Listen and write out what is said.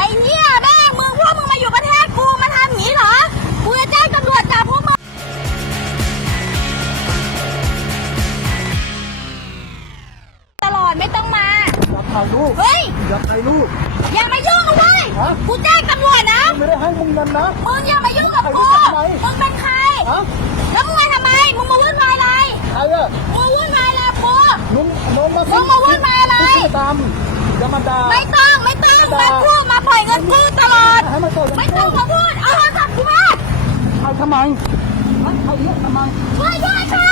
ไอ้เนี่ยแม่มึงพวกมึงมาอยู่ประเทศกูมาทำหนีเหรอ กูจะแจ้งตำรวจจับพวกมึงตลอดไม่ต้องมา อย่าถ่ายรูปเฮ้ย อย่าถ่ายรูปอย่ามายุ่งเอาไว้กูแจ้งตำรวจนะไม่ได้ให้มึงนั่นนะมึงอย่ามายุ่งกับกูมึงเป็นใครแล้วมึงมาทำไม มึงมาวุ่นวายอะไรใครอะมึงวุ่นวายอะไรกูนุ่มึงมึงมาวุ่นวายอะไร ตามอย่มดาไม่ต้องไม่ต้องมันพวก ทรศัพท์กูมาเอาทำไมเอาเยอะทำไมช่วยด้วยค่ะ